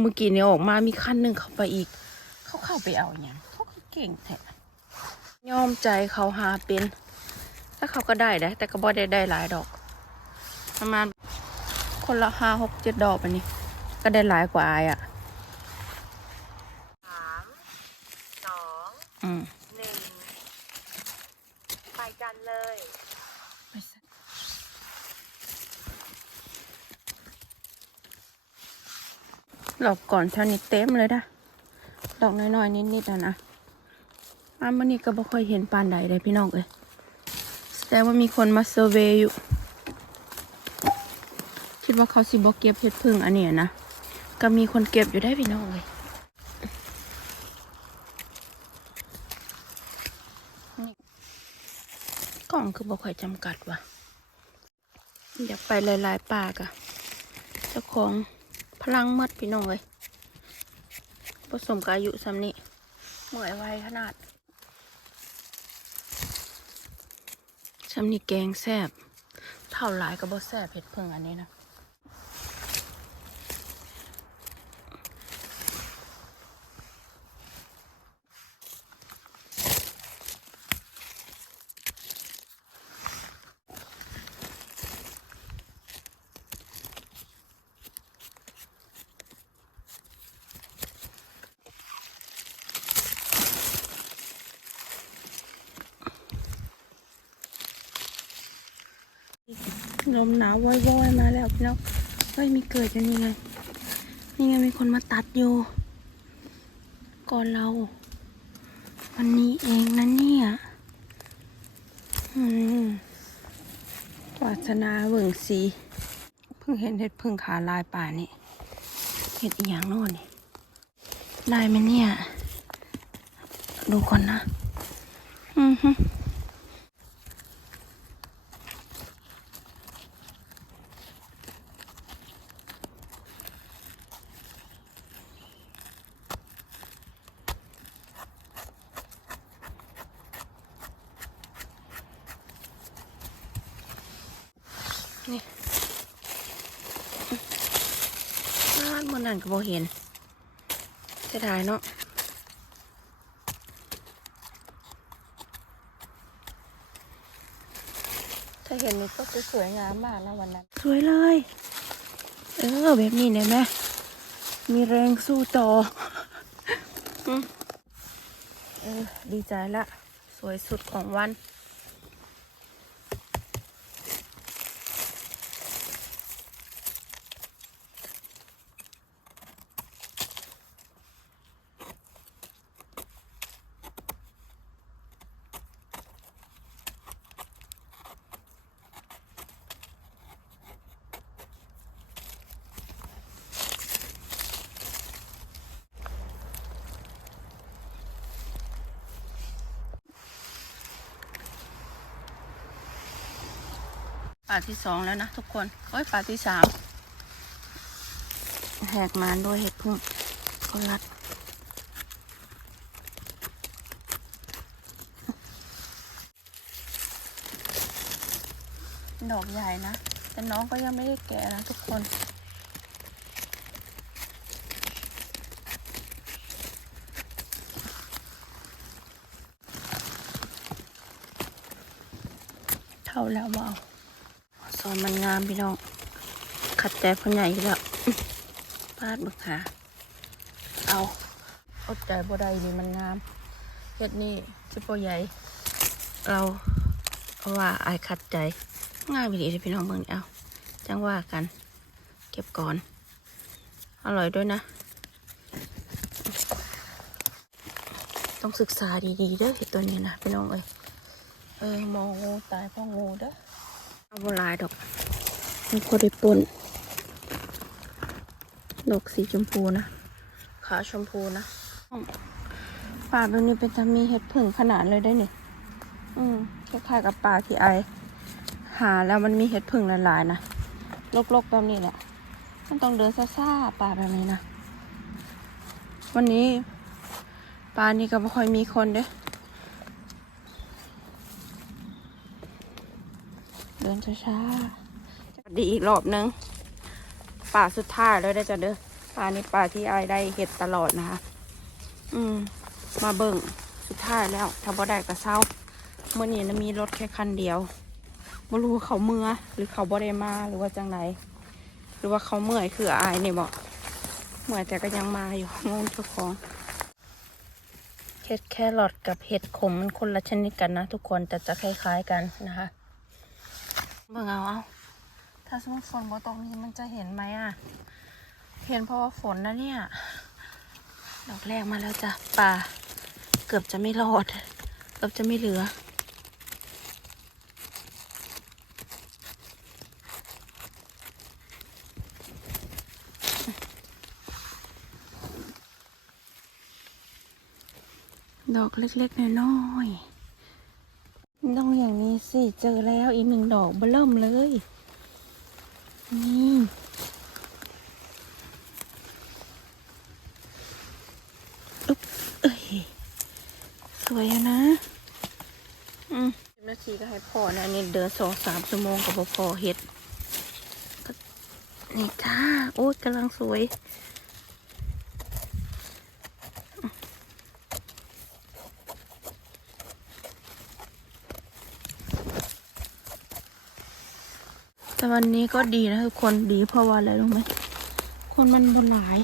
เมื่อกี้เนี่ยออกมามีขั้นหนึ่งเข้าไปอีก เขาเข้าไปเอาอย่างเขาก็เก่งแท้ยอมใจเขาหาเป็นแล้วเขาก็ได้ได้แต่ก็บ่ได้ได้หลายดอก ประมาณคนละห้าหกเจ็ดดอกอันนี้ ก็ได้หลายกว่าอายอะสามสองอืมหนึ่งไปกันเลยห ลอกก่อนเท่านี้เต็มเลยนะดอกน้อยๆนิดๆนะนะอันนี้ก็บ่ค่อยเห็นปานใดเลยพี่น้องเอ้ยแสดงว่ามีคนมาเซอร์เวย์อยู่ คิดว่าเขาสิบเก็บเห็ดพึ่งอันนี้นะ ก็มีคนเก็บอยู่ได้พี่น้องเลยนี่กล่องคือบ่ค่อยจำกัดว่ะอยากไปหลายๆปากอะเจ้าของ พลังมัดพี่น้องเลยผสมกับอายุซ้ำนี้เมื่อยไวขนาดซ้ำนี้แกงแซบเท่าหลายก็บ่แซบเผ็ดเพิ่งอันนี้นะ ลมหนาววอยๆมาแล้วพี่น้องเฮ้ยมีเกิดอยู่นี่ไง นี่ไงมีคนมาตัดอยู่ ก่อนเรา วันนี้เองนะเนี่ยอืมวาสนาเบิ่งสี เพิ่งเห็นเห็ดพึ่งขาลายป่านี่ เห็ดอีหยังโน่นนี่ได้ไหมเนี่ย ดูก่อนนะ อือฮึานมันนั่นก็บ่เห็นเสียดายเนาะถ้าเห็นนี่ก็จะสวยงามมากนะวันนั้น สวยเลย เออแบบนี้เนี่ยแม่มีแรงสู้ต่ออืมเออดีใจละ สวยสุดของวัน ป่าที่สองแล้วนะทุกคนโอ้ยป่าที่สามแหกมานด้วยเห็ดพึ่งก็รัดดอกใหญ่นะ แต่น้องก็ยังไม่ได้แก่นะทุกคน เท่าแล้วเบา ซอนมันงามพี่น้องขัดใจพ่อใหญ่แล้วอื้อปาดบึกหาเอาเอาใจบ่ได้ดีมันงามเฮ็ดนี่จิพ่อใหญ่ เราเอาว่าอายขัดใจง่ามดีเลยพี่น้องเบิ่งนี่เอาจังว่ากัน เก็บก่อน อร่อยด้วยนะ ต้องศึกษาดีๆเด้อเห็ดตัวนี้นะพี่น้องเอ้ยเออมองงูตายเพราะงูเด้อ เอาบหลายดอกมันก็ได้ปนดอกสีชมพูนะขาชมพูนะป่าแบบนี้เป็นจะมีเห็ดผึ่งขนาดเลยได้นี่อืมคล้ายๆกับป่าที่ไอ หาแล้วมันมีเห็ดผึ่งหลายๆนะลกๆแบบนี้แหละมันต้องเดินซ่าๆป่าแบบนี้นะวันนี้ป่านี้ก็ไม่ค่อยมีคนเด้อ เดินช้าๆจะดีอีกรอบนึงป่าสุดท้ายแล้วได้จ้ะเด้อปลานี่ปลาที่ไอได้เห็ดตลอดนะคะอืม มาเบิ่งสุดท้ายแล้วถ้าบ่ได้ก็เศร้าเมื่อนี้นะมีรถแค่คันเดียวบ่รู้เขาเมื่อหรือเขาบ่ได้มาหรือว่าจังไรหรือว่าเขาเมื่อยคืออายนี่บอกเมื่อยแต่ก็ยังมาอยู่งงเจ้าของเห็ดแครอทกับเห็ดขมมันคนละชนิดกันนะทุกคนแต่จะคล้ายๆกันนะคะ เบิ่งเอาเอาถ้าสมมติฝนบ่ตกนี้มันจะเห็นไหมอะ เห็นเพราะว่าฝนนะเนี่ย ดอกแรกมาแล้วจ้ะป่า เกือบจะไม่รอด เกือบจะไม่เหลือ ดอกเล็กๆน้อยๆ ต้องอย่างนี้สิ เจอแล้วอีกหนึ่งดอกเบเริ่มเลย นี่อุ๊บเอ้ย สวยนะ อืมนาทีก็ให้พอนะนี่เดินสองสามชั่วโมงกับพอเห็ด นี่จ้า โอ้ยกำลังสวย แต่วันนี้ก็ดีนะทุกคนดีเพราะว่าอะไรรู้ไหมคนมันบนหลาย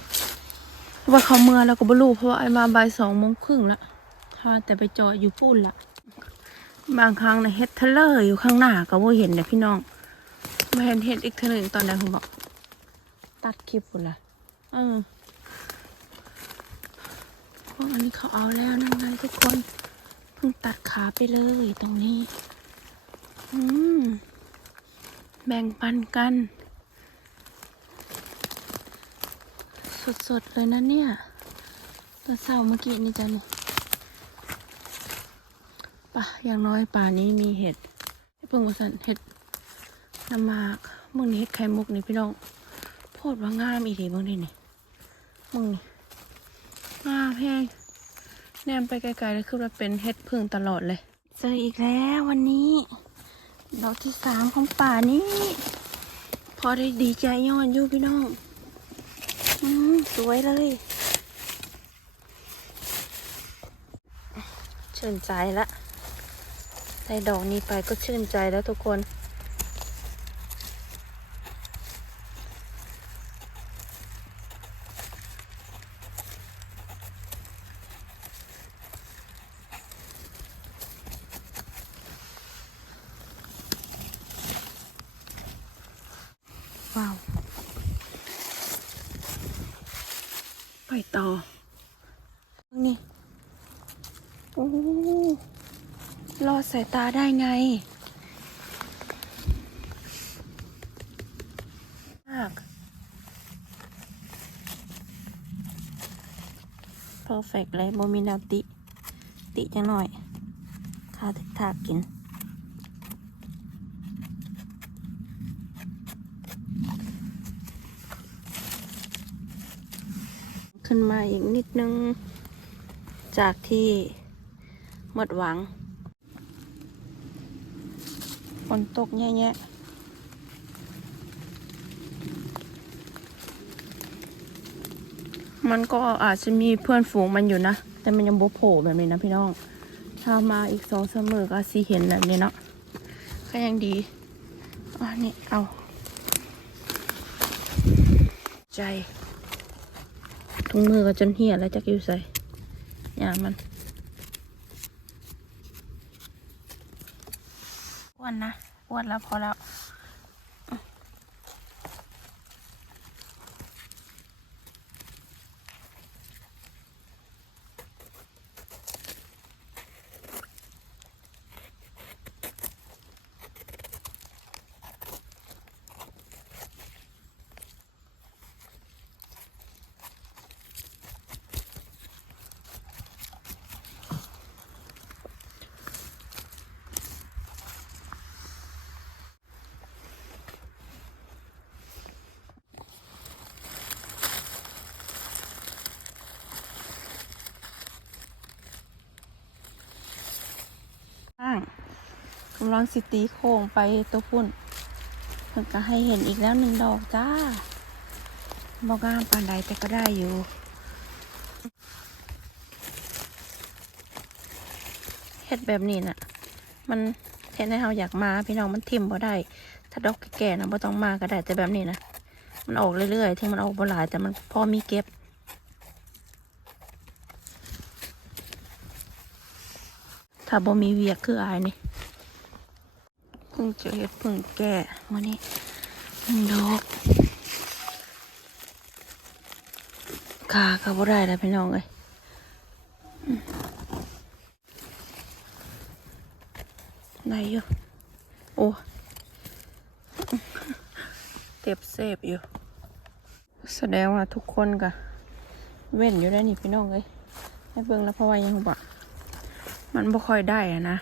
ว่าเขาเมื่อแล้วก็บรูเพราะว่าไอ้มาบ่ายสองโมงครึ่งละพาแต่ไปจอดอยู่ปุ่นละบางครั้งนะเฮ็ดเทเลอร์อยู่ข้างหน้าก็บ่เห็นนะพี่น้องมาเห็นเฮ็ดอีกเทอหนึงตอนนั้นผมบอก ตัดคลิปปุ่นละเออพวกอันนี้เขาเอาแล้วนั่นไงทุกคนเพิ่งตัดขาไปเลยตรงนี้ อืม แบ่งปันกัน สดๆ เลยนะเนี่ยตอนเช้าเมื่อกี้นี่จ้ะนี่ป่ะอย่างน้อยป่านี้มีเห็ดให้เพิ่งมาสันเห็ดน้ำมากมึงนี่เห็ดไข่มุกนี่พี่น้องโพดว่างามอีทีมึงนี่นี่มึงนี่งามแพงแนมไปไกลๆเลยคือว่าเป็นเห็ดพึ่งตลอดเลย เจออีกแล้ววันนี้ ดอกที่สามของป่านี้ พอได้ดีใจย้อนอยู่พี่น้องอืมสวยเลย ชื่นใจละได้ดอกนี้ไปก็ชื่นใจแล้วทุกคน ต่อนี่โอ้รอดสายตาได้ไงมาก perfect เลยโมมีแนวติ ติจังหน่อยข้าวทากกิน ขึ้นมาอีกนิดนึง จากที่หมดหวังฝนตกแย่ๆมันก็อาจจะมีเพื่อนฝูงมันอยู่นะ แต่มันยังบโผล่แบบนี้นะพี่น้อง ถ้ามาอีกสองเสมอก็สีเห็นแบบนี้เนาะก็ยังดีอะนี่เอา ใจ ถุงมือก็จนเหี่ยแล้วจะกิ้วใส่ยามันอ้วนนะอ้วนแล้วพอแล้วำลังสิตีโค้งไปตัวพุ่นเพิ่นก็ให้เห็นอีกแล้วหนึ่งดอกจ้าบอกงามปานใดแต่ก็ได้อยู่เฮ็ดแบบนี้น่ะ มันเฮ็ดให้เราอยากมาพี่น้องมันทิ่มบ่ได้ ถ้าดอกแก่ๆนะบ่ต้องมาก็ได้แต่แบบนี้นะมันออกเรื่อยๆที่มันออกบ่หลายแต่มันพอมีเก็บถ้าบ่มีเวียกคืออายนี่ พิ่งจะเฮ็ดเพิ่งแก่มื้อนี้หนึ่งดอกขาก็บ่ได้แล้วพี่น้องเอ้ยได้อยู่ โอ้เต็บเสพอยู่ แสดงว่าทุกคนก็เว้นอยู่ได้นี่พี่น้องเอ้ยให้เบิ่งแล้วเพราะว่ายังบ่มันบ่ค่อยได้อะนะ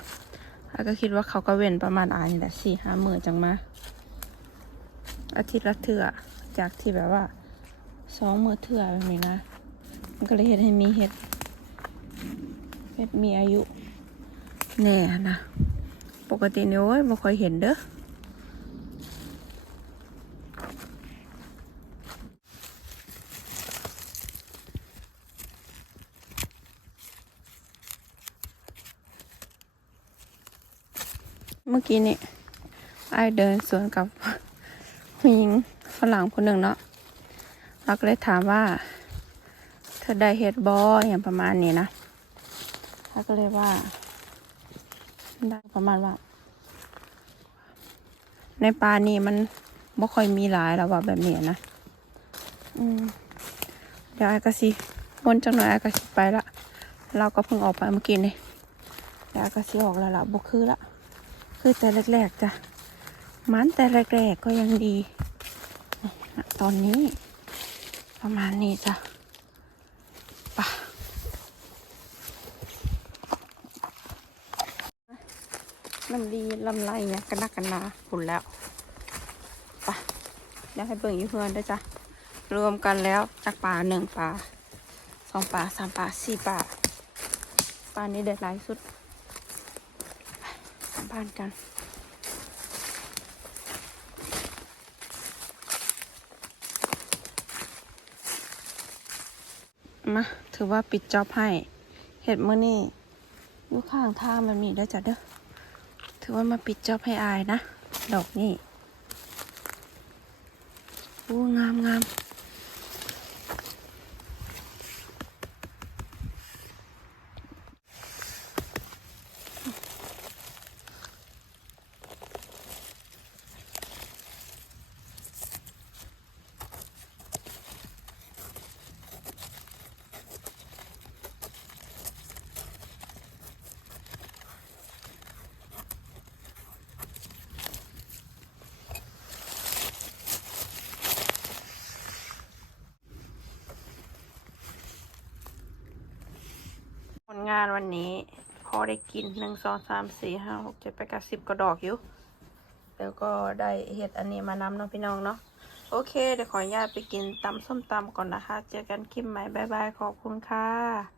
อาก็คิดว่าเขาก็เว้นประมาณอ่านี่แหละสี่ห้าหมื่นจังมา อาทิตย์ละเถื่อจากที่แบบว่าสองมือเถื่อแบบนี้นะ มันก็เลยเห็ดให้มีเห็ดเห็ดมีอายุแน่นะ ปกติเนี่ยโอ้ยบ่ค่อยเห็นเด้อ กี้นี่ไอเดินสวนกับผู้หญิงฝรั่งคนหนึ่งเนาะเราก็เลยถามว่า เธอได้เฮ็ดบออย่างประมาณนี้นะเขาก็เลยว่าได้ประมาณว่า ในปลานี่มันบ่ค่อยมีหลายแล้วว่าแบบนี้นะอืมเดี๋ยวไอ้กะสิวนจังหน่อยไอ้กะสิไปละเราก็เพิ่งออกไปเมื่อกี้นี่เดี๋ยวไอ้กะสิออกแล้วล่ะบ่คือละ คือแต่แรกๆจ้ะมันแต่แรกๆก็ยังดี ตอนนี้ ประมาณนี้จ้ะไปะลำดีลำไรเนี่ยกันนักกันนาฝุ่นแล้วไปะเดี๋ยวให้เบิ่งอยู่เพื่อนด้วยจ้ะ รวมกันแล้วจากป่าหนึ่งป่าสองป่าสามป่าสี่ป่าป่านี้เด็ดหลายสุด สัมพันกันมาถือว่าปิดจอบให้เห็ดมื่อนี่อยู่ข้างทางมันมีได้จ้ะเด้อถือว่ามาปิดจอบให้อายนะ ดอกนี่โอ้งามงามานวันนี้ พอได้กินหนึ่งสองสามสี่ห้าหกเจ็ดแปดเก้าสิบกระดอกอยู่แล้วก็ได้เห็ดอันนี้มานำเนาะพี่น้องเนาะโอเค เดี๋ยวขออนุญาตไปกินตำส้มตำก่อนนะคะ เจอกันคลิปใหม่ บ๊ายบาย ขอบคุณค่ะ